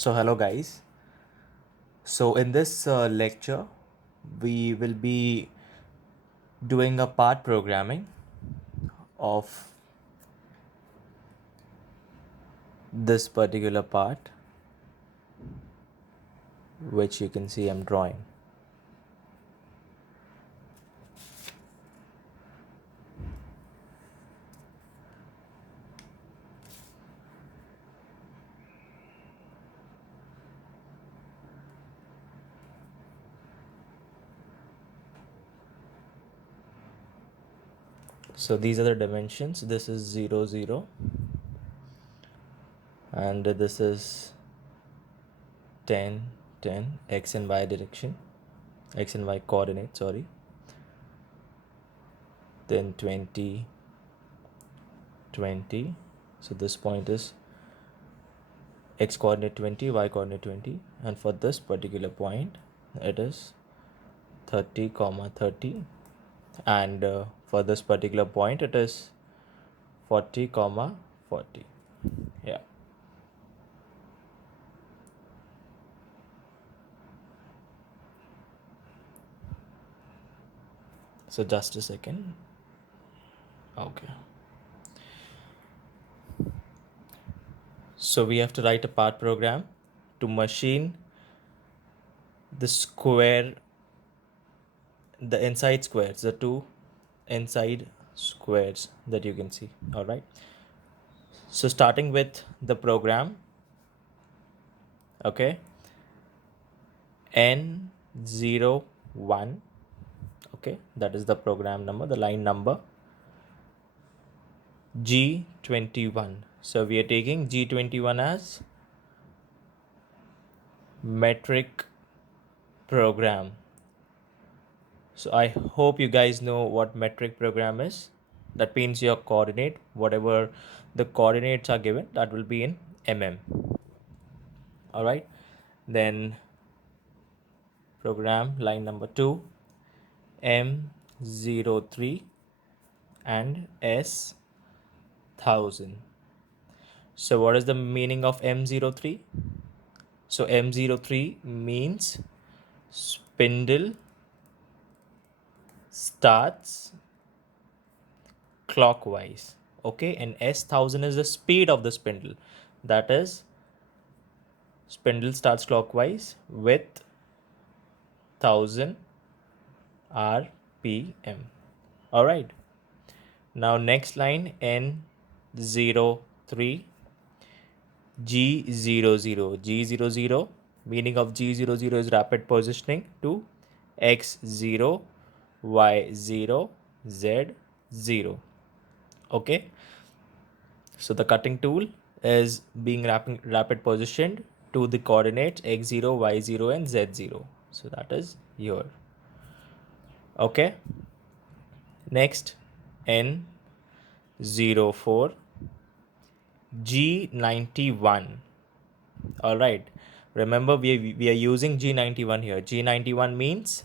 So hello guys. So in this lecture we will be doing a part programming of this particular part, which you can see I'm drawing. So these are the dimensions. This is 0 0 and this is 10 10 x and y direction, x and y coordinate, sorry. Then 20 20. So this point is x coordinate 20, y coordinate 20, and for this particular point it is 30 comma 30, and for this particular point it is 40 comma 40. Yeah. So just a second. Okay. So we have to write a part program to machine the square, the inside squares, the two inside squares that you can see. All right. So starting with the program, okay, N01, okay, that is the program number, the line number. G21. So we are taking G21 as metric program. So I hope you guys know what metric program is. That means your coordinate, whatever the coordinates are given, that will be in mm. All right. Then program line number 2, M03 and S1000. So what is the meaning of M03? So M03 means spindle starts clockwise, okay, and S1000 is the speed of the spindle. That is, spindle starts clockwise with 1000 rpm. All right. Now next line, N03 G00. G00, meaning of G00 is rapid positioning to X0, Y0, Z0. Okay. So the cutting tool is being rapid positioned to the coordinates X0, Y0, and Z0. So that is here. Okay. Next, N04 G91. All right. Remember, we are using G91 here. G91 means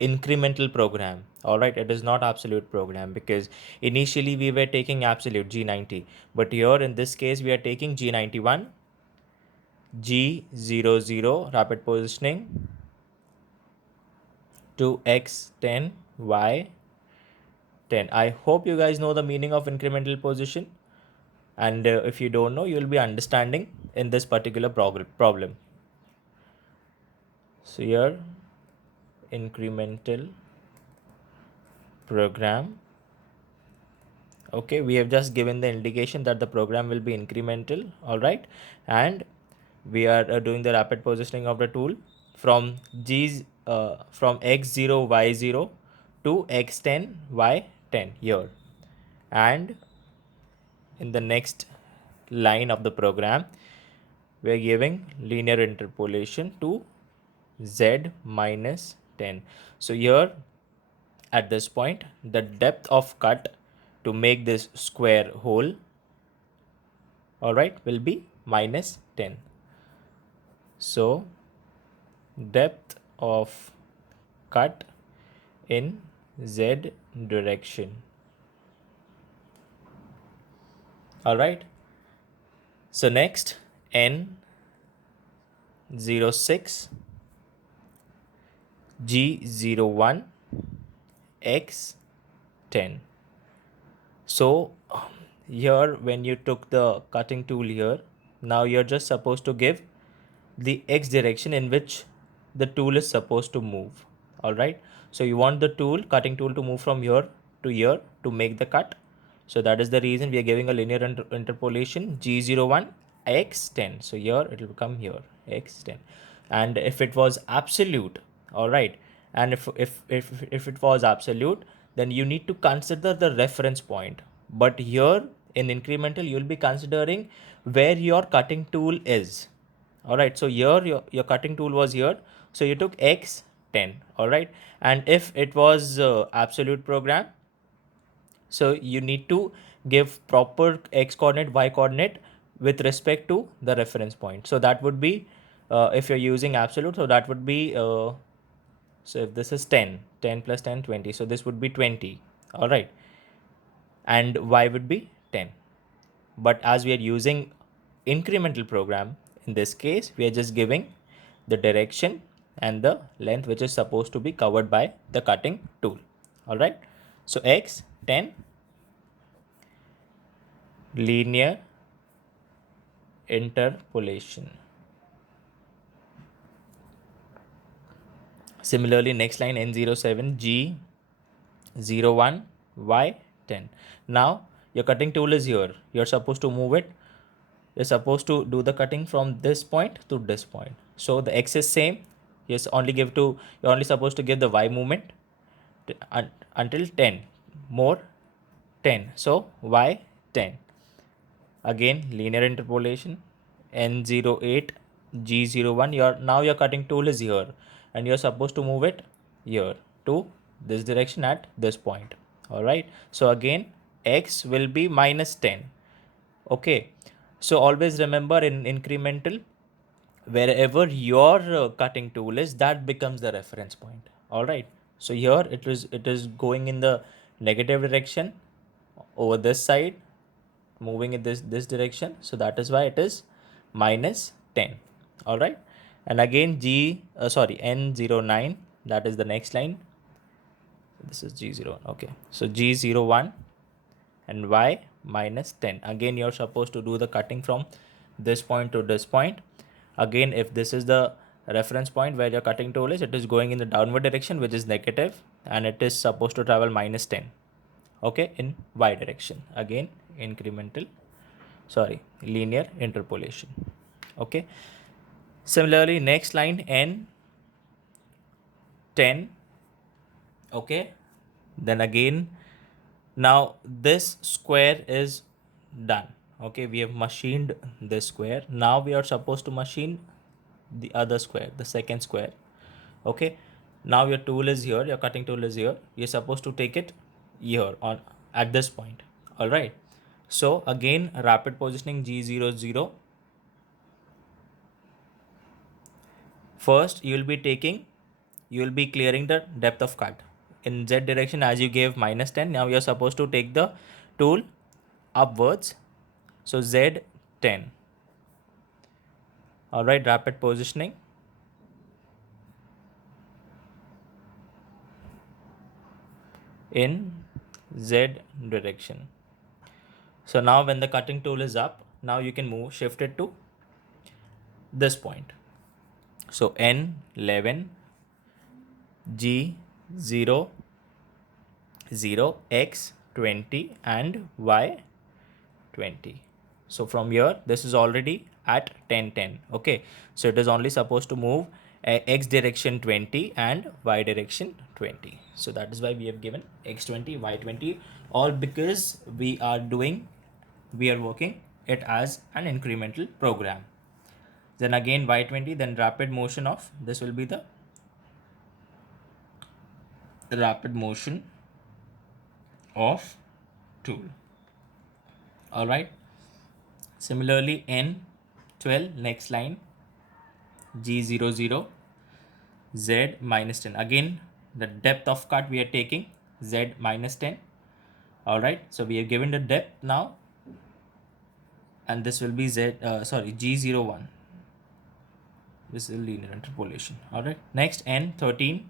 incremental program. All right. It is not absolute program, because initially we were taking absolute G90. But here in this case, we are taking G91, G00, rapid positioning to X10, Y10. I hope you guys know the meaning of incremental position. And if you don't know, you will be understanding in this particular problem. So here, incremental program. Okay, we have just given the indication that the program will be incremental. All right, and we are doing the rapid positioning of the tool from from x0 y0 to x10 y10 here, and in the next line of the program we are giving linear interpolation to z minus 10. So here at this point, the depth of cut to make this square hole, all right, will be minus 10. So depth of cut in z direction. All right. So next, N 06 G01 X 10. So here when you took the cutting tool here, now you're just supposed to give the x direction in which the tool is supposed to move. All right, so you want the cutting tool to move from here to here to make the cut. So that is the reason we are giving a linear interpolation G01 x10. So here it will become here x10. And if it was absolute, all right, and if it was absolute, then you need to consider the reference point. But here in incremental, you'll be considering where your cutting tool is. All right, so here your cutting tool was here, so you took x10. All right, and if it was absolute program, so you need to give proper x coordinate, y coordinate with respect to the reference point. So that would be if you're using absolute, so that would be so if this is 10 plus 10 20, so this would be 20. All right, and y would be 10. But as we are using incremental program, in this case we are just giving the direction and the length which is supposed to be covered by the cutting tool. All right, so x 10 linear interpolation. Similarly, next line N07 G01 Y10. Now your cutting tool is here. You're supposed to move it. You're supposed to do the cutting from this point to this point. So the X is same. You're only supposed to give the Y movement until 10. More 10. So Y 10. Again, linear interpolation N08 G01. Your cutting tool is here and you're supposed to move it here to this direction at this point. All right, so again x will be minus 10. Okay, so always remember in incremental, wherever your cutting tool is, that becomes the reference point. All right, so here it is going in the negative direction over this side, moving in this direction, so that is why it is minus 10. All right, and again N09, that is the next line. This is G01. Okay, so G01 and y minus 10. Again you're supposed to do the cutting from this point to this point. Again, if this is the reference point where your cutting tool is, it is going in the downward direction, which is negative, and it is supposed to travel minus 10. Okay, in y direction. Again, linear interpolation. Okay, similarly next line n 10. Okay, then again, now this square is done. Okay, we have machined this square. Now we are supposed to machine the other square, the second square. Okay, now your tool is here, your cutting tool is here, you're supposed to take it here on at this point. All right, so again rapid positioning G00. First you will be clearing the depth of cut in z direction. As you gave minus 10, now you're supposed to take the tool upwards, so z 10. All right, rapid positioning in z direction. So now when the cutting tool is up, now you can shift it to this point. So N11 G00 X20 and Y20. So from here, this is already at 10. Okay, so it is only supposed to move x direction 20 and y direction 20. So that is why we have given x20 y20, all because we are working it as an incremental program. Then again y20, then rapid motion of this will be the rapid motion of tool. All right, similarly N12 next line G00 Z minus 10. Again the depth of cut we are taking Z minus 10. All right, so we have given the depth now, and this will be G01. This is linear interpolation. All right. Next, N13,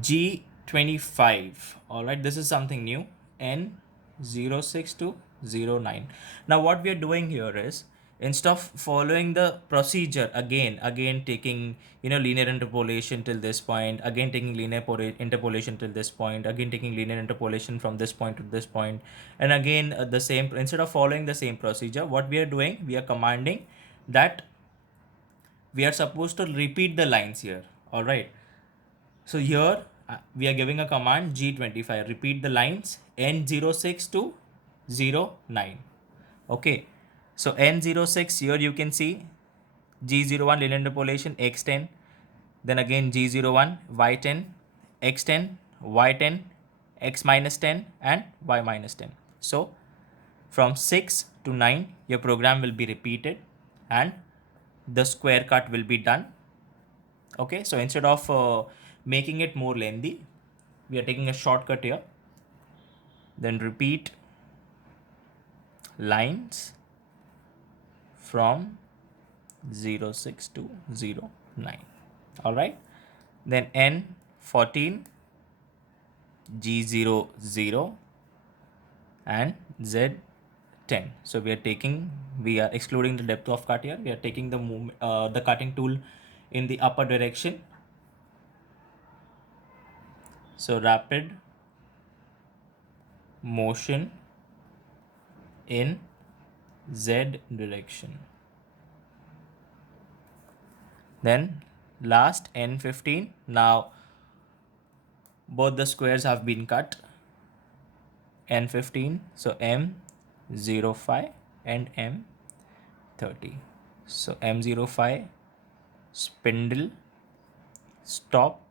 G25. All right. This is something new. N06 to 09. Now, what we are doing here is, instead of following the procedure again taking, linear interpolation till this point, again taking linear interpolation till this point, again taking linear interpolation from this point to this point, and again the same, instead of following the same procedure, what we are doing, we are commanding that we are supposed to repeat the lines here. All right. So here we are giving a command G25, repeat the lines N06 to 09. Okay. So N06, here you can see G01 linear interpolation X10, then again G01 Y10, X10, Y10, X minus 10 and Y minus 10. So from 6 to 9 your program will be repeated and the square cut will be done. Okay, so instead of making it more lengthy, we are taking a shortcut here. Then repeat lines from 06 to 09. All right. Then N14, G00 and Z10. So we are excluding the depth of cut here. We are taking the cutting tool in the upper direction. So rapid motion in Z direction. Then last N15. Now both the squares have been cut. N15. So M05 and M30. So M05 spindle stop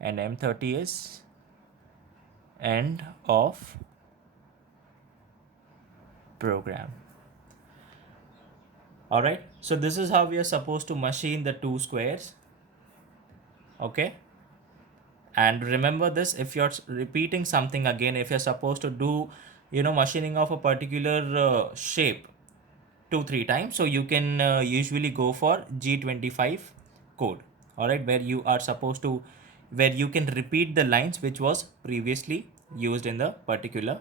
and M30 is end of program. All right. So this is how we are supposed to machine the two squares. Okay. And remember this, if you're repeating something again, if you're supposed to do, machining of a particular shape 2-3 times, so you can usually go for G25 code. All right. Where you can repeat the lines which was previously used in the particular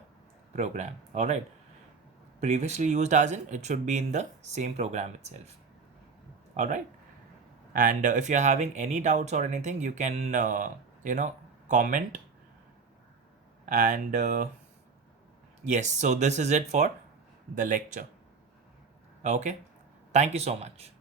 program. All right. Previously used as in, it should be in the same program itself. All right. And if you're having any doubts or anything, you can comment. And yes, so this is it for the lecture. Okay, thank you so much.